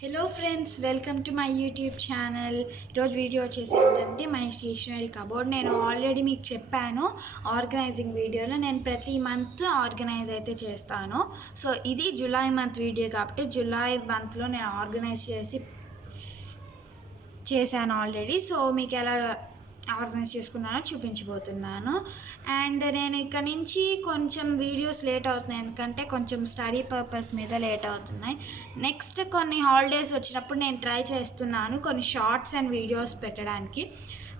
Hello friends, welcome to my YouTube channel. ఈరోజు video వచ్చేసి ఏంటంటే మై స్టేషనరీ కబోర్డ్. నేను ఆల్రెడీ మీకు చెప్పాను ఆర్గనైజింగ్ వీడియోలో, నేను ప్రతి మంత్ ఆర్గనైజ్ అయితే చేస్తాను. సో ఇది జూలై మంత్ వీడియో కాబట్టి జూలై మంత్లో నేను ఆర్గనైజ్ చేశాను ఆల్రెడీ. సో మీకు ఎలా ఆర్గనైజ్ చేసుకున్నానో చూపించబోతున్నాను. అండ్ నేను ఇక్కడ నుంచి కొంచెం వీడియోస్ లేట్ అవుతున్నాయి, ఎందుకంటే కొంచెం స్టడీ పర్పస్ మీద లేట్ అవుతున్నాయి. నెక్స్ట్ కొన్ని హాలిడేస్ వచ్చినప్పుడు నేను ట్రై చేస్తున్నాను కొన్ని షార్ట్స్ అండ్ వీడియోస్ పెట్టడానికి.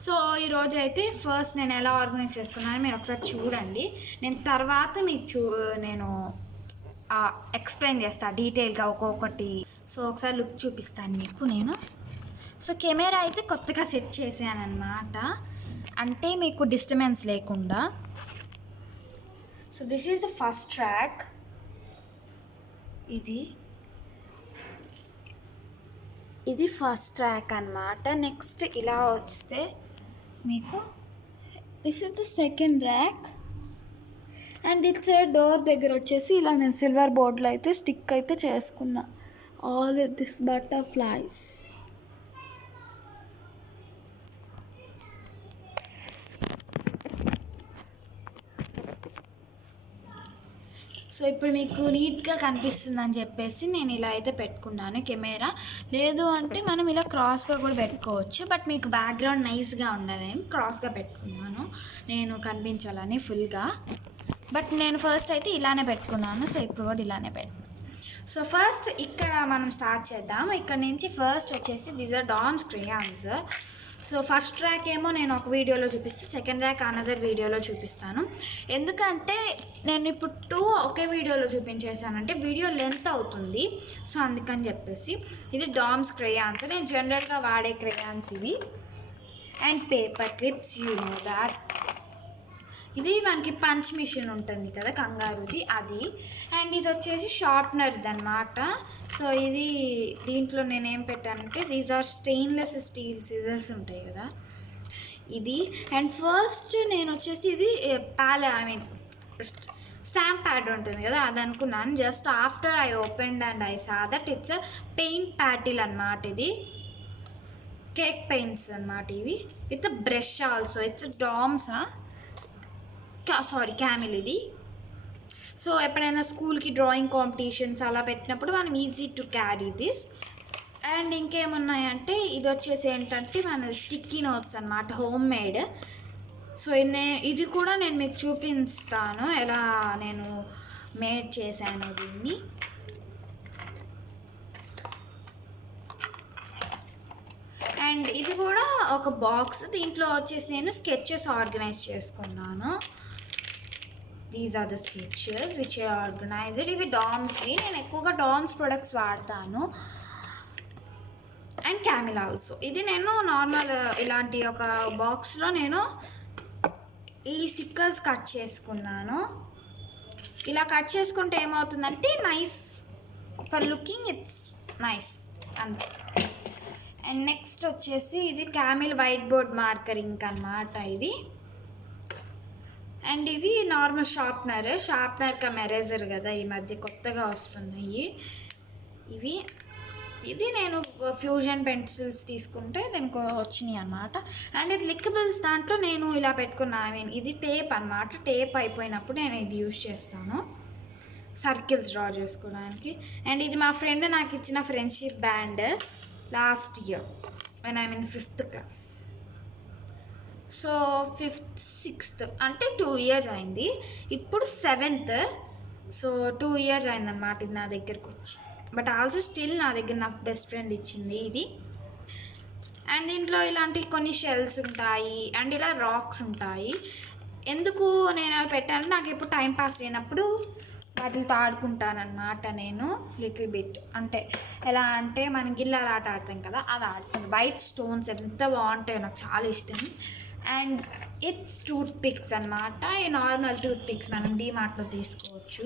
సో ఈరోజు అయితే ఫస్ట్ నేను ఎలా ఆర్గనైజ్ చేసుకున్నాను మీరు ఒకసారి చూడండి. నేను తర్వాత మీకు నేను ఎక్స్ప్లెయిన్ చేస్తాను డీటెయిల్గా ఒక్కొక్కటి. సో ఒకసారి లుక్ చూపిస్తాను మీకు నేను. సో కెమెరా అయితే కొత్తగా సెట్ చేశాను అన్నమాట, అంటే మీకు డిస్టర్బెన్స్ లేకుండా. So this is the first track. ఇది ఫస్ట్ ట్రాక్ అన్నమాట. నెక్స్ట్ ఇలా వస్తే మీకు this is the second rack. And it's door దగ్గర వచ్చేసి ఇలా నేను సిల్వర్ బోర్డ్లో అయితే స్టిక్ అయితే చేసుకున్నా all with this butterflies. So ఇప్పుడు మీకు నీట్గా కనిపిస్తుందని చెప్పేసి నేను ఇలా అయితే పెట్టుకున్నాను కెమెరా. లేదు అంటే మనం ఇలా క్రాస్గా కూడా పెట్టుకోవచ్చు, బట్ మీకు బ్యాక్గ్రౌండ్ నైస్గా ఉండాలని క్రాస్గా పెట్టుకున్నాను నేను కనిపించాలని ఫుల్గా. బట్ నేను ఫస్ట్ అయితే ఇలానే పెట్టుకున్నాను. సో ఇప్పుడు కూడా ఇలానే సో ఫస్ట్ ఇక్కడ మనం స్టార్ట్ చేద్దాం. ఇక్కడ నుంచి ఫస్ట్ వచ్చేసి these are Doms crayons. So first rack ఏమో నేను ఒక వీడియోలో చూపిస్తే, సెకండ్ ర్యాక్ అనదర్ వీడియోలో చూపిస్తాను. ఎందుకంటే నేను ఇప్పుడు 2 ఒకే వీడియోలో చూపించేసానంటే వీడియో లెంత్ అవుతుంది. సో అందుకని చెప్పేసి ఇది డామ్స్ క్రేయాన్స్. నేను జనరల్గా వాడే క్రేయాన్స్ ఇవి. And paper clips, you know that. ఇది మనకి పంచ్ మిషన్ ఉంటుంది కదా కంగారుది, అది. అండ్ ఇది వచ్చేసి షార్ప్నర్ది అనమాట. సో ఇది దీంట్లో నేనేం పెట్టానంటే these are stainless steel scissors ఉంటాయి కదా, ఇది. అండ్ ఫస్ట్ నేను వచ్చేసి ఇది స్టాంప్ ప్యాడ్ ఉంటుంది కదా అది అనుకున్నాను. Just after I opened and I saw that it's a paint ప్యాటిల్ అనమాట. ఇది కేక్ పెయింట్స్ అనమాట ఇవి, with brush also. It's Doms Camel ఇది. సో ఎప్పుడైనా స్కూల్కి డ్రాయింగ్ కాంపిటీషన్స్ అలా పెట్టినప్పుడు మనం easy to carry this. And ఇంకేమున్నాయంటే ఇది వచ్చేసి ఏంటంటే మన స్టిక్కీ నోట్స్ అనమాట, హోమ్ మేడ్. సో ఇది కూడా నేను మీకు చూపిస్తాను ఎలా నేను మేడ్ చేశాను దీన్ని. అండ్ ఇది కూడా ఒక బాక్స్, దీంట్లో వచ్చేసి నేను స్కెచెస్ ఆర్గనైజ్ చేసుకున్నాను. These are the sketches which I organised. ఇవి డామ్స్వి, నేను ఎక్కువగా డామ్స్ ప్రొడక్ట్స్ వాడతాను. And Camel also. ఇది నేను నార్మల్ ఇలాంటి ఒక బాక్స్లో నేను ఈ స్టిక్కర్స్ కట్ చేసుకున్నాను. ఇలా కట్ చేసుకుంటే ఏమవుతుందంటే nice for looking, it's nice అంతే. అండ్ నెక్స్ట్ వచ్చేసి ఇది క్యామిల్ వైట్ బోర్డ్ మార్కర్ ఇంక్ అన్నమాట ఇది. అండ్ ఇది నార్మల్ షార్ప్నర్ కమ్ ఎరేజర్ కదా, ఈ మధ్య కొత్తగా వస్తున్నాయి ఇవి. ఇది నేను ఫ్యూజన్ పెన్సిల్స్ తీసుకుంటే దీనికి వచ్చినాయి అనమాట. అండ్ ఇది లిక్కబుల్స్ దాంట్లో నేను ఇలా పెట్టుకున్నా. ఇది టేప్ అనమాట. టేప్ అయిపోయినప్పుడు నేను ఇది యూజ్ చేస్తాను సర్కిల్స్ డ్రా చేసుకోవడానికి. అండ్ ఇది మా ఫ్రెండ్ నాకు ఇచ్చిన friendship band last year when I mean 5th class. So 5th 6th అంటే 2 years అయింది. ఇప్పుడు 7th. సో 2 years అయిందన్నమాట ఇది నా దగ్గరకు వచ్చి. బట్ ఆల్సో స్టిల్ నా దగ్గర నా బెస్ట్ ఫ్రెండ్ ఇచ్చింది ఇది. అండ్ దీంట్లో ఇలాంటి కొన్ని షెల్స్ ఉంటాయి అండ్ ఇలా రాక్స్ ఉంటాయి. ఎందుకు నేను అవి పెట్టాను, నాకు ఇప్పుడు టైం పాస్ అయినప్పుడు వాటితో ఆడుకుంటానన్నమాట నేను లిటిల్ బిట్. అంటే ఎలా అంటే మనం గిల్లాలు ఆట ఆడతాం కదా, అది ఆడుతుంది. వైట్ స్టోన్స్ ఎంత బాగుంటాయో నాకు చాలా ఇష్టం. అండ్ ఇట్స్ టూత్ పిక్స్ అనమాట. ఈ నార్మల్ టూత్ పిక్స్ మనం డీమార్ట్లో తీసుకోవచ్చు.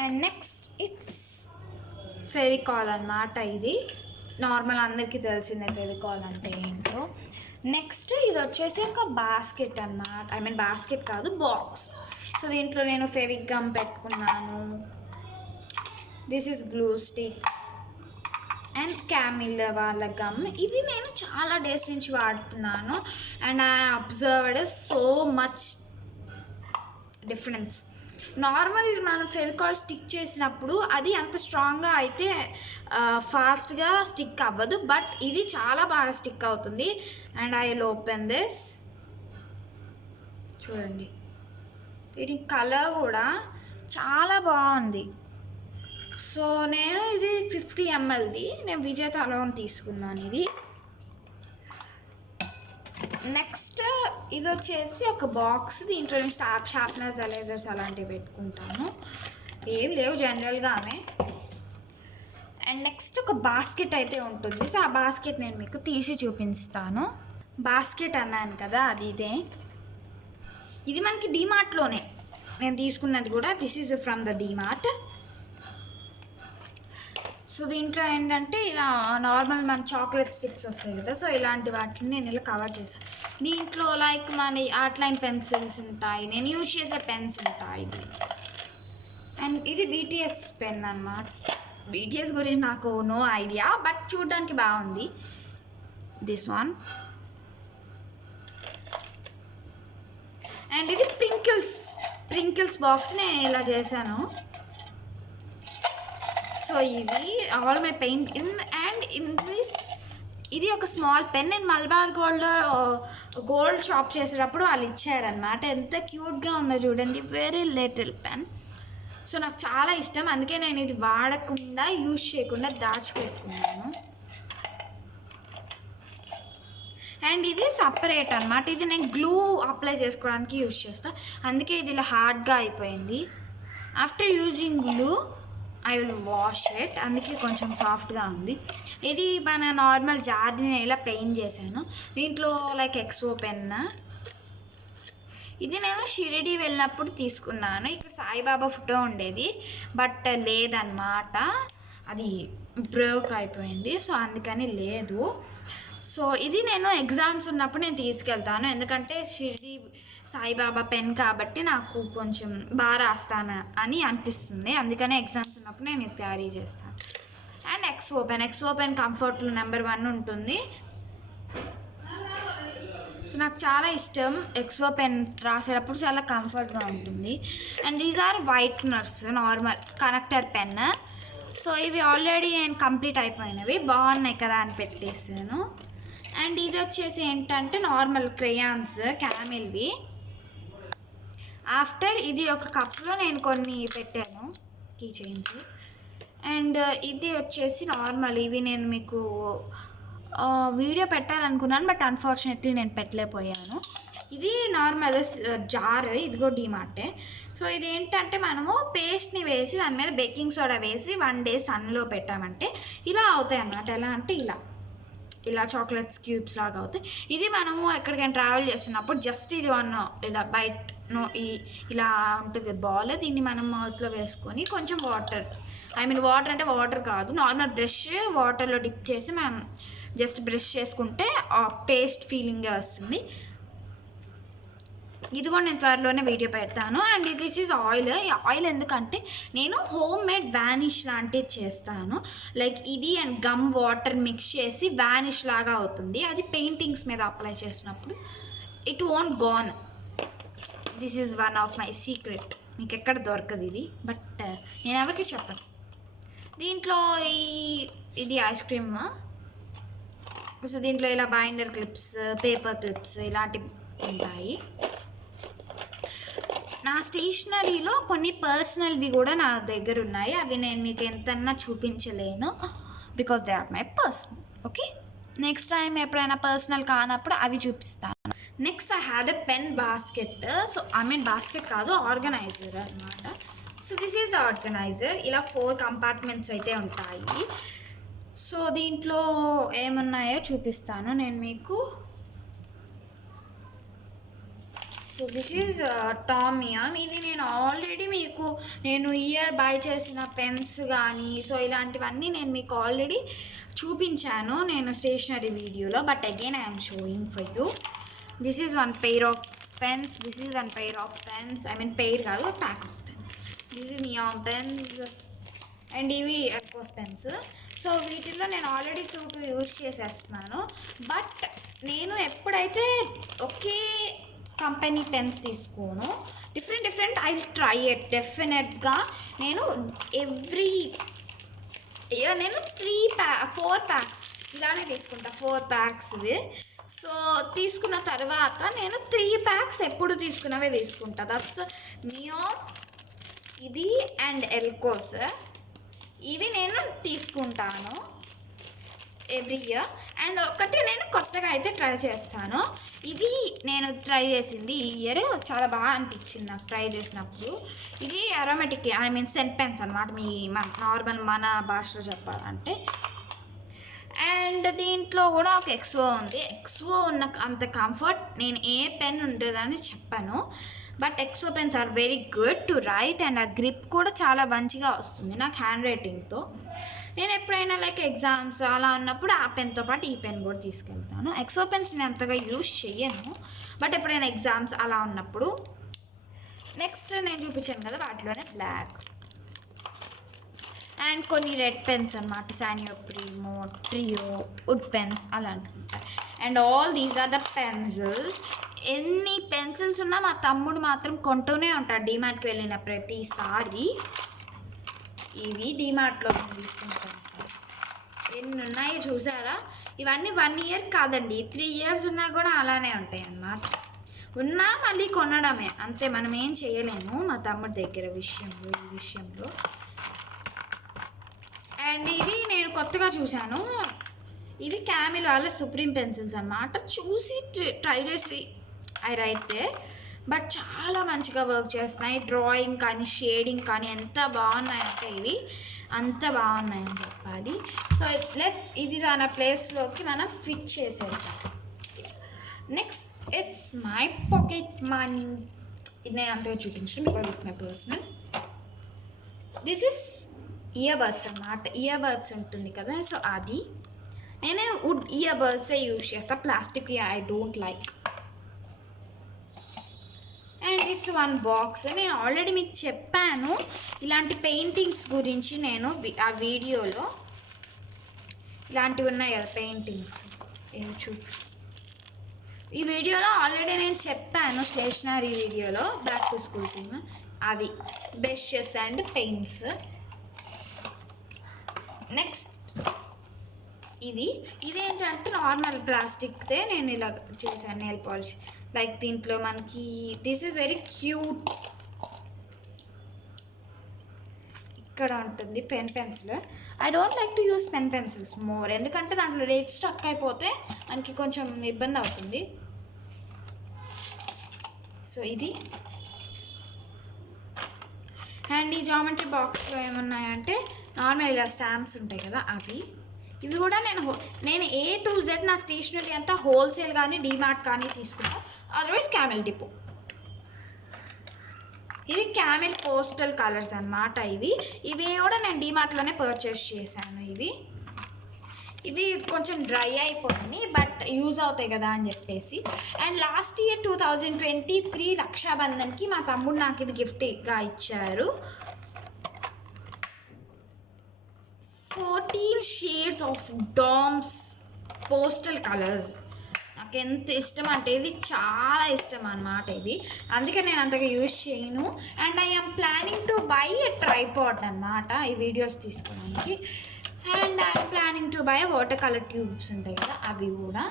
అండ్ నెక్స్ట్ ఇట్స్ ఫెవికాల్ అనమాట. ఇది నార్మల్ అందరికీ తెలిసిందే ఫెవికాల్ అంటే ఏంటో. నెక్స్ట్ ఇది వచ్చేసి ఒక బాస్కెట్ అన్నమాట. ఐ మీన్ బాస్కెట్ కాదు, బాక్స్. సో దీంట్లో నేను ఫెవిక్ గమ్ పెట్టుకున్నాను, this is glue stick and Camel వాళ్ళ గమ్. ఇది నేను చాలా డేస్ నుంచి వాడుతున్నాను and I observed so much difference. Normal మనం ఫెవికాల్ స్టిక్ చేసినప్పుడు అది అంత స్ట్రాంగ్గా అయితే ఫాస్ట్గా స్టిక్ అవ్వదు, బట్ ఇది చాలా బాగా స్టిక్ అవుతుంది. And I will open this. చూడండి, దీని కలర్ కూడా చాలా బాగుంది. సో నేను ఇది 50 mlది, నేను విజేతలో తీసుకున్నాను ఇది. నెక్స్ట్ ఇది వచ్చేసి ఒక బాక్స్. దీంట్లో నేను షార్ప్నర్స్, ఎరేజర్స్ అలాంటివి పెట్టుకుంటాను, ఏం లేవు జనరల్గానే. అండ్ నెక్స్ట్ ఒక బాస్కెట్ అయితే ఉంటుంది. సో ఆ బాస్కెట్ నేను మీకు తీసి చూపిస్తాను. బాస్కెట్ అన్నాను కదా, అది ఇదే. ఇది మనకి డీమార్ట్లోనే నేను తీసుకున్నది కూడా. This is from the DMart. So దీంట్లో ఏంటంటే ఇలా నార్మల్ మన చాక్లెట్ స్టిక్స్ వస్తాయి కదా, సో ఇలాంటి వాటిని నేను ఇలా కవర్ చేశాను. దీంట్లో లైక్ మన ఆర్ట్లైన్ పెన్సిల్స్ ఉంటాయి, నేను యూజ్ చేసే పెన్స్ ఉంటాయి. అండ్ ఇది BTS పెన్ అన్నమాట. BTS గురించి నాకు నో ఐడియా, బట్ చూడడానికి బాగుంది. This one. అండ్ ఇది ప్రింకిల్స్ బాక్స్ నేను ఇలా చేశాను. సో ఇది all my paint in this. ఇది ఒక స్మాల్ పెన్. నేను మల్బార్ గోల్డ్ షాప్ చేసేటప్పుడు వాళ్ళు ఇచ్చారనమాట. ఎంత క్యూట్గా ఉందో చూడండి, వెరీ లిటిల్ పెన్. సో నాకు చాలా ఇష్టం, అందుకే నేను ఇది వాడకుండా యూజ్ చేయకుండా దాచిపెట్టుకున్నాను. అండ్ ఇది సపరేట్ అనమాట. ఇది నేను గ్లూ అప్లై చేసుకోవడానికి యూజ్ చేస్తాను, అందుకే ఇది ఇలా హార్డ్గా అయిపోయింది. After using glue I will wash it, అందుకే కొంచెం సాఫ్ట్గా ఉంది. ఇది మన నార్మల్ జార్ని ఇలా పెయింట్ చేశాను. దీంట్లో లైక్ ఎక్స్పో పెన్. ఇది నేను షిరిడి వెళ్ళినప్పుడు తీసుకున్నాను. ఇక్కడ సాయిబాబా ఫోటో ఉండేది, బట్ లేదన్నమాట, అది బ్రేక్ అయిపోయింది. సో అందుకని లేదు. సో ఇది నేను ఎగ్జామ్స్ ఉన్నప్పుడు నేను తీసుకెళ్తాను, ఎందుకంటే షిరిడి సాయిబాబా పెన్ కాబట్టి నాకు కొంచెం బాగా రాస్తాను అని అనిపిస్తుంది. అందుకనే ఎగ్జామ్స్ ఉన్నప్పుడు నేను ఇది క్యారీ చేస్తాను. అండ్ ఎక్స్ఓ పెన్ కంఫర్ట్లో నెంబర్ 1 ఉంటుంది. సో నాకు చాలా ఇష్టం ఎక్స్ఓ పెన్ రాసేటప్పుడు, చాలా కంఫర్ట్గా ఉంటుంది. And these are whiteners, normal connector pen. So ఇవి ఆల్రెడీ నేను కంప్లీట్ అయిపోయినవి, బాగున్నాయి కదా అని పెట్టేసాను. అండ్ ఇది వచ్చేసి ఏంటంటే నార్మల్ క్రేయాన్స్ క్యామెల్వి. ఆఫ్టర్ ఇది ఒక కప్లో నేను కొన్ని పెట్టాను కీ చైన్స్. అండ్ ఇది వచ్చేసి నార్మల్, ఇవి నేను మీకు వీడియో పెట్టాలనుకున్నాను, బట్ అన్ఫార్చునేట్లీ నేను పెట్టలేకపోయాను. ఇది నార్మల్ జార్, ఇదిగో డీమార్టే. సో ఇది ఏంటంటే మనము పేస్ట్ని వేసి దాని మీద బేకింగ్ సోడా వేసి 1 day సన్లో పెట్టామంటే ఇలా అవుతాయి అన్నమాట. ఎలా అంటే ఇలా చాక్లెట్స్ క్యూబ్స్ లాగా అవుతాయి. ఇది మనము ఎక్కడికైనా ట్రావెల్ చేస్తున్నప్పుడు జస్ట్ ఇది ఇలా బయటను ఇలా ఉంటుంది బాల్, దీన్ని మనం మౌత్లో వేసుకొని కొంచెం వాటర్ అంటే వాటర్ కాదు, నార్మల్ బ్రష్ వాటర్లో డిప్ చేసి మనం జస్ట్ బ్రష్ చేసుకుంటే పేస్ట్ ఫీలింగ్గా వస్తుంది. ఇది కూడా నేను త్వరలోనే వీడియో పెడతాను. And this is oil. ఈ ఆయిల్ ఎందుకంటే నేను హోమ్ మేడ్ వ్యానిష్ లాంటిది చేస్తాను. లైక్ ఇది అండ్ గమ్ వాటర్ మిక్స్ చేసి వ్యానిష్ లాగా అవుతుంది. అది పెయింటింగ్స్ మీద అప్లై చేసినప్పుడు it won't gone. This is one of my secret. మీకు ఎక్కడ దొరకదు ఇది, బట్ నేను ఎవరికి చెప్పను. దీంట్లో ఇది ఐస్ క్రీమ్. సో దీంట్లో ఇలా బైండర్ క్లిప్స్, పేపర్ క్లిప్స్ ఇలాంటివి ఉంటాయి. నా స్టేషనరీలో కొన్ని పర్సనల్వి కూడా నా దగ్గర ఉన్నాయి, అవి నేను మీకు ఎంతన్నా చూపించలేను because they are my personal. Okay, next time ఎప్పుడైనా పర్సనల్ కానప్పుడు అవి చూపిస్తాను. Next I had a pen basket. So basket కాదు, ఆర్గనైజర్ అనమాట. So this is the organizer. ఇలా 4 కంపార్ట్మెంట్స్ అయితే ఉంటాయి. సో దీంట్లో ఏమున్నాయో చూపిస్తాను నేను మీకు. సో దిస్ ఈజ్ టామియం. ఇది నేను ఆల్రెడీ మీకు ఇయర్ బై చేసిన పెన్స్ కానీ సో ఇలాంటివన్నీ నేను మీకు ఆల్రెడీ చూపించాను నేను స్టేషనరీ వీడియోలో, but again I'm showing for you. This is 1 pair of pens. This is 1 pair of pens. Pair కాదు, pack of pens. This is neon pens. And ఇవి ఎల్కోస్ పెన్స్. సో వీటిల్లో నేను ఆల్రెడీ టూ యూజ్ చేసేస్తున్నాను. But నేను ఎప్పుడైతే ఒకే company pens తీసుకోను, different I try it డెఫినెట్గా. నేను ఎవ్రీ ఇయర్ నేను 4 ప్యాక్స్ ఇలానే తీసుకుంటా, 4 ప్యాక్స్వి. సో తీసుకున్న తర్వాత నేను 3 ప్యాక్స్ ఎప్పుడు తీసుకున్నవే తీసుకుంటా. దట్స్ మియో, ఇది అండ్ ఎల్కోస్. ఇవి నేను తీసుకుంటాను ఎవ్రీ ఇయర్. అండ్ ఒకటి నేను కొత్తగా అయితే ట్రై చేస్తాను. ఇది నేను ట్రై చేసింది ఈ ఇయర్, చాలా బాగా అనిపించింది నాకు ట్రై చేసినప్పుడు. ఇది అరోమాటిక్ సెంట్ పెన్స్ అనమాట, నార్మల్ మన భాషలో చెప్పాలంటే. అండ్ దీంట్లో కూడా ఒక ఎక్స్ఓ ఉంది. ఎక్స్ఓ ఉన్న అంత కంఫర్ట్ నేను ఏ పెన్ ఉండేదని చెప్పాను. But XO pens are very good to write. And ఆ గ్రిప్ కూడా చాలా మంచిగా వస్తుంది నాకు హ్యాండ్ రైటింగ్తో. నేను ఎప్పుడైనా లైక్ ఎగ్జామ్స్ అలా ఉన్నప్పుడు ఆ పెన్తో పాటు ఈ పెన్ కూడా తీసుకెళ్తాను. ఎక్సో పెన్స్ నేను అంతగా యూజ్ చేయను, బట్ ఎప్పుడైనా ఎగ్జామ్స్ అలా ఉన్నప్పుడు. నెక్స్ట్ నేను చూపించాను కదా వాటిలోనే బ్లాక్ అండ్ కొన్ని రెడ్ పెన్స్ అనమాట, సానియో ప్రీమో, ట్రియో, వుడ్ పెన్స్ అలాంటివి ఉంటాయి. And all these are the pencils. ఎన్ని పెన్సిల్స్ ఉన్నా మా తమ్ముడు మాత్రం కొంటూనే ఉంటాడు డీమార్ట్కి వెళ్ళిన ప్రతిసారి. ఇవి డీమార్ట్లో తీసుకున్న పెన్సిల్స్ ఎన్ని ఉన్నాయో చూసారా? ఇవన్నీ 1 ఇయర్ కాదండి, 3 ఇయర్స్ ఉన్నా కూడా అలానే ఉంటాయి అన్నమాట. ఉన్నా మళ్ళీ కొనడమే అంతే, మనం ఏం చేయలేము మా తమ్ముడి దగ్గర ఈ విషయంలో. అండ్ ఇవి నేను కొత్తగా చూశాను, ఇవి క్యామిల్ వాళ్ళ సుప్రీం పెన్సిల్స్ అన్నమాట. చూసి ట్రై చేసి ఐ రైట్ దే, బట్ చాలా మంచిగా వర్క్ చేస్తున్నాయి. డ్రాయింగ్ కానీ షేడింగ్ కానీ ఎంత బాగున్నాయంటే ఇవి అంత బాగున్నాయని చెప్పాలి. సో లెట్స్ ఇది దాని ప్లేస్లోకి మనం ఫిట్ చేసేద్దాం. Next it's my pocket money. ఇది నేను అంతగా చూపించను because it's my personal. This is ear buds అన్నమాట. ఇయర్ బడ్స్ ఉంటుంది కదా, సో అది నేను వుడ్ ఇయర్ బడ్సే యూజ్ చేస్తాను, plastic I don't like. And it's 1 box. నేను ఆల్రెడీ మీకు చెప్పాను ఇలాంటి పెయింటింగ్స్ గురించి, నేను ఆ వీడియోలో ఇలాంటివి ఉన్నాయి కదా పెయింటింగ్స్, ఈ వీడియోలో ఆల్రెడీ నేను చెప్పాను స్టేషనరీ వీడియోలో, బ్యాక్ టు స్కూల్ థీమ్. అది బ్రషెస్ అండ్ పెయింట్స్. నెక్స్ట్ ఇదేంటంటే నార్మల్ ప్లాస్టిక్తే నేను ఇలా చేశాను నెయిల్ పాలిష్. లైక్ దీంట్లో మనకి దిస్ ఇస్ వెరీ క్యూట్. ఇక్కడ ఉంటుంది pencil. I don't like to use pencils more, ఎందుకంటే దాంట్లో రేట్ స్ట్రక్ అయిపోతే మనకి కొంచెం ఇబ్బంది అవుతుంది. సో ఇది. అండ్ ఈ జామెట్రీ బాక్స్లో ఏమున్నాయంటే నార్మల్ ఇలా స్టాంప్స్ ఉంటాయి కదా అవి. ఇవి కూడా నేను A to Z నా స్టేషనరీ అంతా హోల్సేల్ కానీ డీమార్ట్ కానీ తీసుకున్నాను, అదర్వైజ్ క్యామెల్ డిపో. ఇవి క్యామెల్ పోస్టల్ కలర్స్ అన్నమాట. ఇవి కూడా నేను డీమార్ట్లోనే పర్చేస్ చేశాను. ఇవి కొంచెం డ్రై అయిపోయినాయి బట్ యూజ్ అవుతాయి కదా అని చెప్పేసి. అండ్ లాస్ట్ ఇయర్ 2023 రక్షాబంధన్కి మా తమ్ముడు నాకు ఇది గిఫ్ట్గా ఇచ్చారు. 14 shades of DOMS pastel colours. నాకు ఎంత ఇష్టం అంటే ఇది చాలా ఇష్టం అన్నమాట ఇది, అందుకే నేను అంతగా యూజ్ చేయను. And I'm planning to buy a tripod అన్నమాట ఈ వీడియోస్ తీసుకోవడానికి. And I'm planning to buy water colour tubes ఉంటాయి కదా అవి కూడా.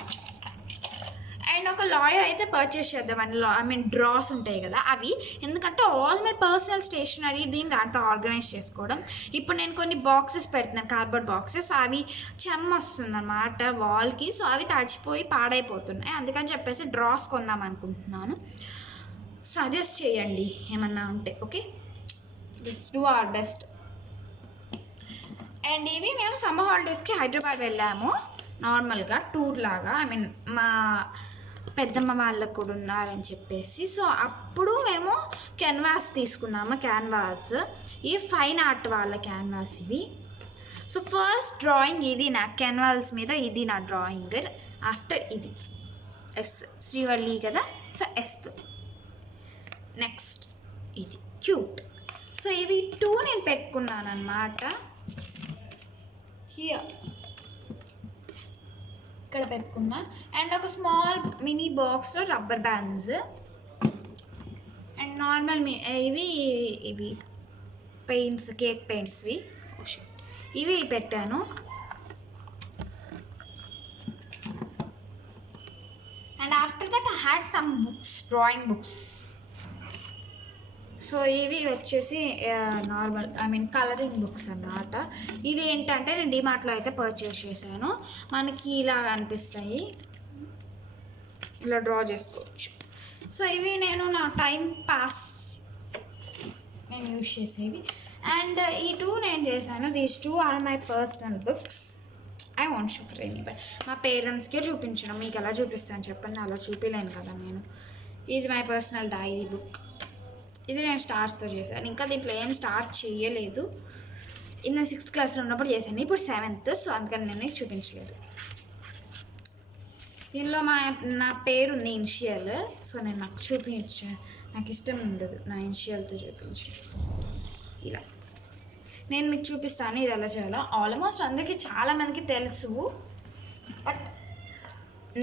అండ్ ఒక లాయర్ అయితే పర్చేస్ చేద్దామని, డ్రాస్ ఉంటాయి కదా అవి, ఎందుకంటే ఆల్ మై పర్సనల్ స్టేషనరీ దీని దాంట్లో ఆర్గనైజ్ చేసుకోవడం. ఇప్పుడు నేను కొన్ని బాక్సెస్ పెడుతున్నాను, కార్డ్బోర్డ్ బాక్సెస్, అవి చెమ్మ వస్తుందన్నమాట వాల్కి, సో అవి తడిచిపోయి పాడైపోతున్నాయి. అందుకని చెప్పేసి డ్రాస్ కొందాం అనుకుంటున్నాను. సజెస్ట్ చేయండి ఏమన్నా ఉంటే. Okay, let's do our best. And ఇవి మేము సమ్మర్ హాలిడేస్కి హైదరాబాద్ వెళ్ళాము నార్మల్గా టూర్ లాగా. మా పెద్దమ్మ వాళ్ళకు కూడా ఉన్నారని చెప్పేసి, సో అప్పుడు మేము క్యాన్వాస్ తీసుకున్నాము. ఈ ఫైన్ ఆర్ట్ వాళ్ళ క్యాన్వాస్ ఇవి. సో ఫస్ట్ డ్రాయింగ్ ఇది నా క్యాన్వాస్ మీద, ఇది నా డ్రాయింగ్. ఆఫ్టర్ ఇది ఎస్, శ్రీవల్లి కదా, సో ఎస్. నెక్స్ట్ ఇది క్యూట్. సో ఇవి 2 నేను పెట్టుకున్నాను అన్నమాట. ఇక్కడ పెట్టుకున్నా. అండ్ ఒక స్మాల్ మినీ బాక్స్లో రబ్బర్ బ్యాండ్స్ అండ్ నార్మల్ ఇవి పెయింట్స్, కేక్ పెయింట్స్వి ఇవి పెట్టాను. And after that I had some books, drawing books. So ఇవి వచ్చేసి నార్మల్ కలరింగ్ బుక్స్ అన్నమాట. ఇవి ఏంటంటే నేను డిమార్ట్లో అయితే పర్చేస్ చేశాను. మనకి ఇలా అనిపిస్తాయి, ఇలా డ్రా చేసుకోవచ్చు. సో ఇవి నేను నా టైం పాస్ నేను యూజ్ చేసేవి. అండ్ ఈ 2 నేను చేశాను. These 2 are my personal books. I want show for anybody. మా పేరెంట్స్కే చూపించడం, మీకు ఎలా చూపిస్తాను చెప్పండి, అలా చూపించలేను కదా నేను. ఇది మై పర్సనల్ డైరీ బుక్. ఇది నేను స్టార్స్తో చేశాను. ఇంకా దీంట్లో ఏం స్టార్ట్ చేయలేదు. ఇది నేను 6th క్లాస్లో ఉన్నప్పుడు చేశాను. ఇప్పుడు 7th, సో అందుకని నేను మీకు చూపించలేదు. దీనిలో నా పేరు ఉంది ఇనిషియల్. సో నేను నాకు ఇష్టం ఉండదు నా ఇనిషియల్తో చూపించాను. ఇలా నేను మీకు చూపిస్తాను ఇది ఎలా చేయాలో. ఆల్మోస్ట్ అందరికీ చాలామందికి తెలుసు, బట్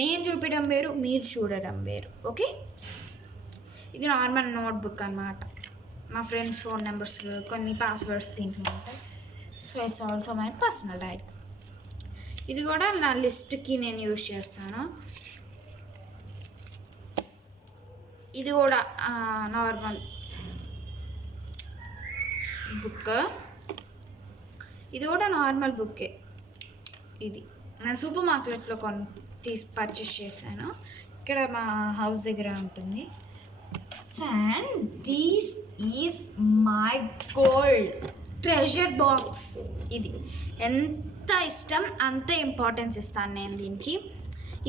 నేను చూపించడం వేరు, మీరు చూడడం వేరు. ఓకే, ఇది నార్మల్ నోట్బుక్ అన్నమాట. మా ఫ్రెండ్స్ ఫోన్ నెంబర్స్, కొన్ని పాస్వర్డ్స్ దీంట్లో ఉంటాయి. So it's also my personal diary. ఇది కూడా నా లిస్ట్కి నేను యూజ్ చేస్తాను. ఇది కూడా నార్మల్ బుక్. ఇది కూడా నార్మల్ బుక్కే. ఇది నేను సూపర్ మార్కెట్లో పర్చేస్ చేశాను. ఇక్కడ మా హౌస్ దగ్గర ఉంటుంది. And this is my gold treasure box. ఇది ఎంత ఇష్టం అంత ఇంపార్టెన్స్ ఇస్తాను నేను దీనికి.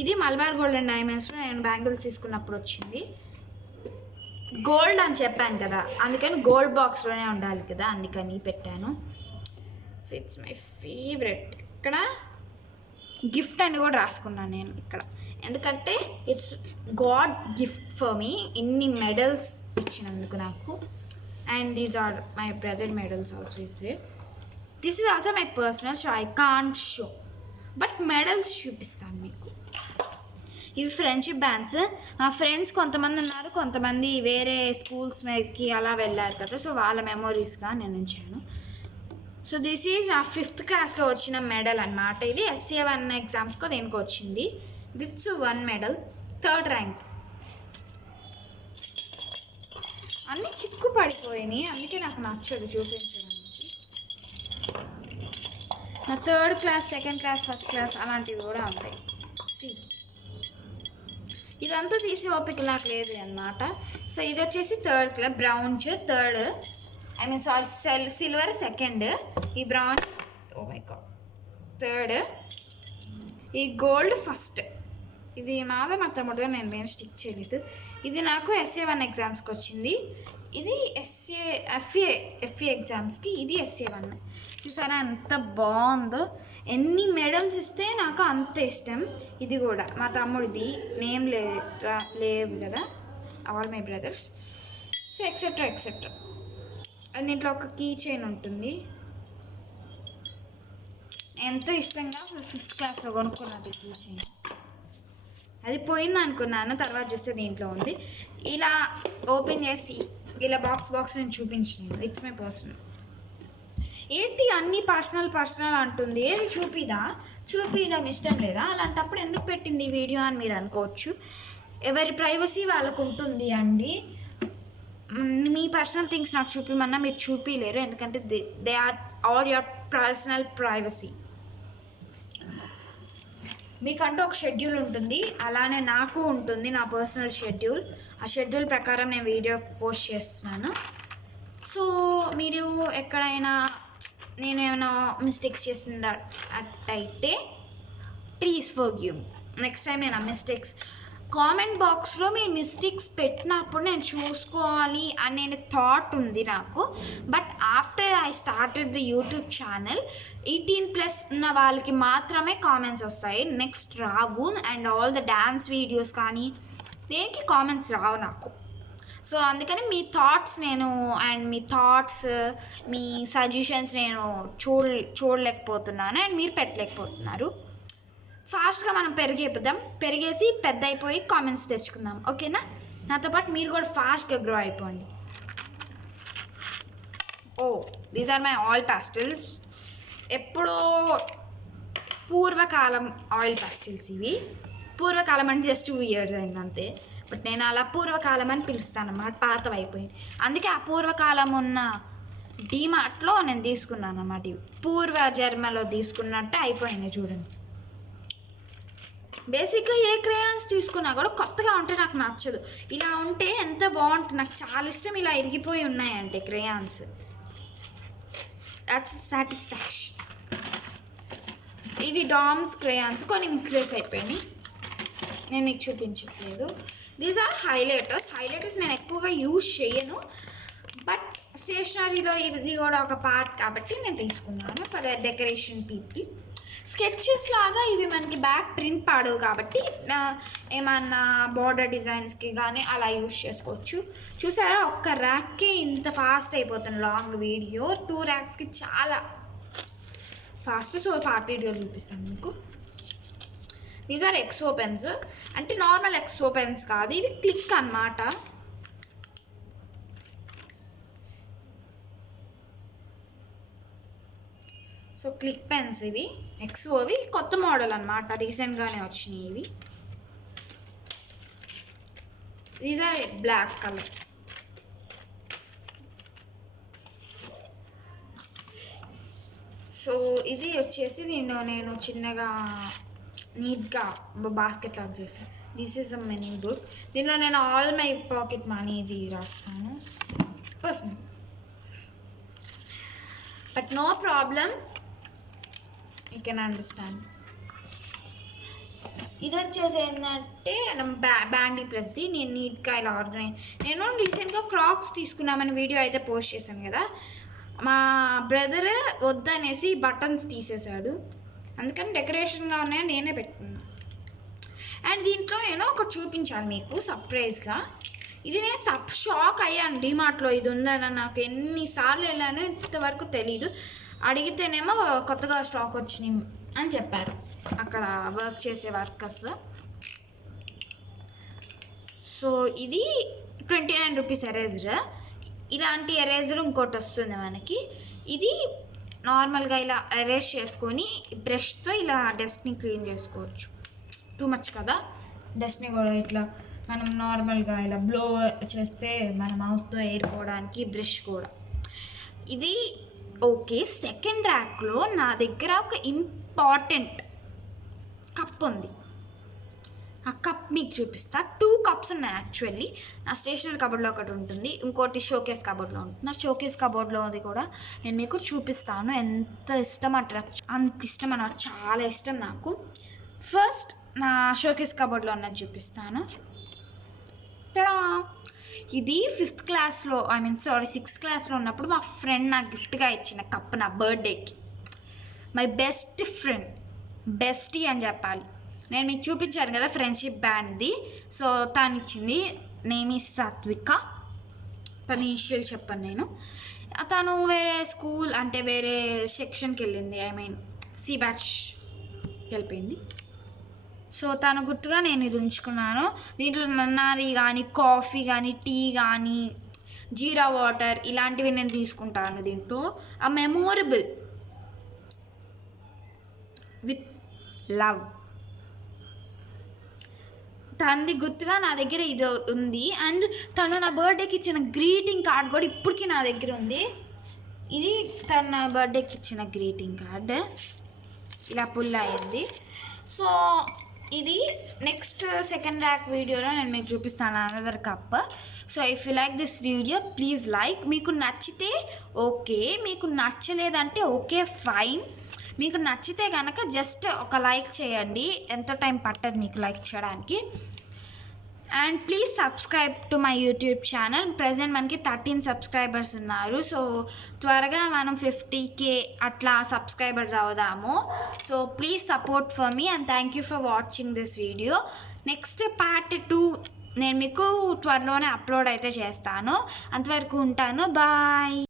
ఇది మలబార్ గోల్డ్ అండ్ డైమండ్స్లో నేను బ్యాంగిల్స్ తీసుకున్నప్పుడు వచ్చింది. గోల్డ్ అని చెప్పాను కదా, అందుకని గోల్డ్ బాక్స్లోనే ఉండాలి కదా, అందుకని పెట్టాను. So it's my favourite. ఇక్కడ గిఫ్ట్ అని కూడా రాసుకున్నాను నేను ఇక్కడ, ఎందుకంటే it's god gift for me. ఇన్ని మెడల్స్ ఇచ్చినందుకు నాకు. And these are my brother medals also is there. This is also my personal, so I can't show, but medals చూపిస్తాను మీకు. ఇవి ఫ్రెండ్షిప్ బ్యాండ్స్. మా ఫ్రెండ్స్ కొంతమంది ఉన్నారు, కొంతమంది వేరే స్కూల్స్ మీదకి అలా వెళ్ళారు కదా, సో వాళ్ళ మెమోరీస్గా నేను ఉంచాను. సో దిస్ ఈజ్ నా 5th క్లాస్లో వచ్చిన మెడల్ అనమాట. ఇది SA1 ఎగ్జామ్స్కో దేనికో వచ్చింది. That's 1 medal, 3rd rank. అన్నీ చిక్కు పడిపోయినాయి, అందుకే నాకు నచ్చదు చూపించడానికి. నా 3rd class, 2nd class, 1st class అలాంటివి కూడా ఉంటాయి. ఇదంతా తీసి ఓపిక నాకు లేదు అన్నమాట. సో ఇది వచ్చేసి 3rd class, browns 3rd, silver 2nd, ఈ brown oh my God 3rd, ఈ గోల్డ్ 1st. ఇది మా తమ్ముడుగా నేను స్టిక్ చేయలేదు. ఇది నాకు SA1 ఎగ్జామ్స్కి వచ్చింది. ఇది FA ఎగ్జామ్స్కి, ఇది SA1. చూసారా ఎంత బాగుందో. ఎన్ని మెడల్స్ ఇస్తే నాకు అంత ఇష్టం. ఇది కూడా మా తమ్ముడిది, నేమ్ లేవు కదా, all my brothers. So etcetera. దీంట్లో ఒక కీ చైన్ ఉంటుంది. ఎంతో ఇష్టంగా 5th క్లాస్లో కొనుక్కున్నది కీ చైన్. అది పోయింది అనుకున్నాను, తర్వాత చూస్తే దీంట్లో ఉంది. ఇలా ఓపెన్ చేసి ఇలా బాక్స్ నేను చూపించాను. It's my personal. ఏంటి అన్నీ పర్సనల్ అంటుంది, ఏది చూపిదా ఇష్టం లేదా? అలాంటప్పుడు ఎందుకు పెట్టింది ఈ వీడియో అని మీరు అనుకోవచ్చు. ఎవరి ప్రైవసీ వాళ్ళకు ఉంటుంది అండి. మీ పర్సనల్ థింగ్స్ నాకు చూపిమన్నా మీరు చూపించలేరు, ఎందుకంటే they are all your personal privacy. మీకంటూ ఒక షెడ్యూల్ ఉంటుంది, అలానే నాకు ఉంటుంది నా పర్సనల్ షెడ్యూల్. ఆ షెడ్యూల్ ప్రకారం నేను వీడియో పోస్ట్ చేస్తున్నాను. సో మీరు ఎక్కడైనా నేను ఏమైనా మిస్టేక్స్ చేసినట్టయితే ప్లీజ్ ఫర్గివ్. నెక్స్ట్ టైం నేను ఆ మిస్టేక్స్ కామెంట్ బాక్స్లో మీరు మిస్టేక్స్ పెట్టినప్పుడు నేను చూసుకోవాలి అనే థాట్ ఉంది నాకు. But after I started the YouTube channel 18+ ఉన్న వాళ్ళకి మాత్రమే కామెంట్స్ వస్తాయి, next Rao. And all the dance videos కానీ దేనికి కామెంట్స్ రావు నాకు. సో అందుకని మీ థాట్స్ మీ థాట్స్ మీ సజెషన్స్ నేను చూడలేకపోతున్నాను అండ్ మీరు పెట్టలేకపోతున్నారు. ఫాస్ట్గా మనం పెరిగేసి పెద్ద అయిపోయి కామెంట్స్ తెచ్చుకుందాం, ఓకేనా? నాతో పాటు మీరు కూడా ఫాస్ట్గా గ్రో అయిపోండి. These are my oil pastels. ఎప్పుడో పూర్వకాలం ఆయిల్ ప్యాస్టిల్స్ ఇవి. పూర్వకాలం అంటే జస్ట్ 2 years అయింది అంతే. బట్ నేను అలా పూర్వకాలం అని పిలుస్తాను అన్నమాట, పాతవైపోయింది. అందుకే ఆ పూర్వకాలం ఉన్న డీమార్ట్లో నేను తీసుకున్నాను అన్నమాట. ఇవి పూర్వ జన్మలో తీసుకున్నట్టే అయిపోయింది చూడండి. బేసిక్గా ఏ క్రేయాన్స్ తీసుకున్నా కూడా కొత్తగా ఉంటే నాకు నచ్చదు. ఇలా ఉంటే ఎంత బాగుంటుంది, నాకు చాలా ఇష్టం. ఇలా ఇరిగిపోయి ఉన్నాయంటే క్రేయాన్స్, దట్స్ సాటిస్ఫాక్షన్. ఇవి డామ్స్ క్రేయాన్స్, కొన్ని మిస్ప్లేస్ అయిపోయినాయి, నేను మీకు చూపించట్లేదు. దీస్ ఆర్ హైలైటర్స్ నేను ఎక్కువగా యూజ్ చేయను, బట్ స్టేషనరీలో ఇది కూడా ఒక పార్ట్ కాబట్టి నేను తీసుకున్నాను ఫర్ డెకరేషన్ పీపుల్. స్కెచెస్ లాగా ఇవి మనకి బ్యాక్ ప్రింట్ పాడవు కాబట్టి ఏమన్నా బార్డర్ డిజైన్స్కి కానీ అలా యూజ్ చేసుకోవచ్చు. చూసారా, ఒక్క ర్యాక్కే ఇంత ఫాస్ట్ అయిపోతుంది లాంగ్ వీడియో. 2 racks చాలా ఫాస్ట్. సో పార్ట్ వీడియో చూపిస్తాను మీకు. దీస్ ఆర్ ఎక్సో పెన్స్, అంటే నార్మల్ ఎక్సో పెన్స్ కాదు, ఇవి క్లిక్ అన్నమాట. సో క్లిక్ పెన్స్ ఇవి ఎక్సోవి, కొత్త మోడల్ అన్నమాట, రీసెంట్గానే వచ్చినాయి ఇవి. These are black colour. So ఇది వచ్చేసి దీనిలో నేను చిన్నగా నీట్గా బాస్కెట్ లాగా చేశాను. This is a money book. దీనిలో నేను ఆల్ మై పాకెట్ మనీ ఇది రాస్తాను personal, but no problem, you can understand. ఇది వచ్చేసి ఏంటంటే బ్యాండీ ప్లస్ది. నేను నీట్గా ఇలా నేను రీసెంట్గా క్రాక్స్ తీసుకున్నామని వీడియో అయితే పోస్ట్ చేశాను కదా. మా బ్రదర్ వద్దనేసి బటన్స్ తీసేశాడు, అందుకని డెకరేషన్గా ఉన్నాయని నేనే పెట్టుకున్నాను. అండ్ దీంట్లో నేను ఒకటి చూపించాను మీకు సర్ప్రైజ్గా. ఇది నేను షాక్ అయ్యాను, డీమార్ట్లో ఇది ఉందని. నాకు ఎన్నిసార్లు వెళ్ళానో ఇంతవరకు తెలీదు. అడిగితేనేమో కొత్తగా స్టాక్ వచ్చినాయి అని చెప్పారు అక్కడ వర్క్ చేసే వర్కర్స్. సో ఇది 29 rupees ఎరేజర్. ఇలాంటి ఎరేజర్ ఇంకోటి వస్తుంది మనకి. ఇది నార్మల్గా ఇలా ఎరేజ్ చేసుకొని బ్రష్తో ఇలా డస్ట్ని క్లీన్ చేసుకోవచ్చు. టూ మచ్ కదా, డస్ట్ని కూడా ఇట్లా మనం నార్మల్గా ఇలా బ్లో చేస్తే మన మౌత్తో ఏరుకోవడానికి బ్రష్ కూడా. ఇది ఓకే. సెకండ్ ర్యాక్లో నా దగ్గర ఒక ఇంపార్టెంట్ కప్ ఉంది. ఆ కప్ మీకు చూపిస్తా. 2 cups ఉన్నాయి యాక్చువల్లీ. నా స్టేషనరీ కబోర్డ్లో ఒకటి ఉంటుంది, ఇంకోటి షోకేస్ కబోర్డ్లో ఉంటుంది. నా షోకేస్ కబోర్డ్లో అది కూడా నేను మీకు చూపిస్తాను. ఎంత ఇష్టం అంటే అంత ఇష్టం, నాకు చాలా ఇష్టం నాకు. ఫస్ట్ నా షోకేస్ కబోర్డ్లో ఉన్నది చూపిస్తాను. ఇక్కడ ఇది 5th classలో 6th classలో ఉన్నప్పుడు మా ఫ్రెండ్ నాకు గిఫ్ట్గా ఇచ్చిన కప్, నా బర్త్డేకి. మై బెస్ట్ ఫ్రెండ్, బెస్టీ అని చెప్పాలి. నేను మీకు చూపించాను కదా ఫ్రెండ్షిప్ బ్యాండ్ది. సో తను ఇచ్చింది. నేమ్ ఈజ్ సాత్విక. తను ఇనిషియల్ చెప్పాను నేను. తను వేరే స్కూల్ అంటే వేరే సెక్షన్కి వెళ్ళింది, సి బ్యాచ్ వెళ్ళిపోయింది. సో తను గుర్తుగా నేను ఇది ఉంచుకున్నాను. దీంట్లో నన్నారి కానీ కాఫీ కానీ టీ కానీ జీరా వాటర్ ఇలాంటివి నేను తీసుకుంటాను దీంట్లో. ఆ మెమొరబుల్ విత్ లవ్. తనది గుర్తుగా నా దగ్గర ఇది ఉంది. అండ్ తను నా బర్త్డేకి ఇచ్చిన గ్రీటింగ్ కార్డ్ కూడా ఇప్పటికీ నా దగ్గర ఉంది. ఇది తను నా బర్త్డేకి ఇచ్చిన గ్రీటింగ్ కార్డ్, ఇలా పుల్ అయ్యింది. సో ఇది నెక్స్ట్ సెకండ్ ర్యాక్ వీడియోలో నేను మీకు చూపిస్తాను another cup. So if you like this video please like. మీకు నచ్చితే ఓకే, మీకు నచ్చలేదంటే ఓకే ఫైన్. మీకు నచ్చితే కనుక జస్ట్ ఒక లైక్ చేయండి, ఎంత టైం పట్టదు మీకు లైక్ చేయడానికి. And please subscribe to my YouTube channel. Present మనకి 13 subscribers ఉన్నారు. సో త్వరగా మనం 50K అట్లా సబ్స్క్రైబర్స్ అవుదాము. So please support for me and thank you for watching this video. Next part 2 నేను మీకు త్వరలోనే అప్లోడ్ అయితే చేస్తాను. అంతవరకు ఉంటాను. బాయ్.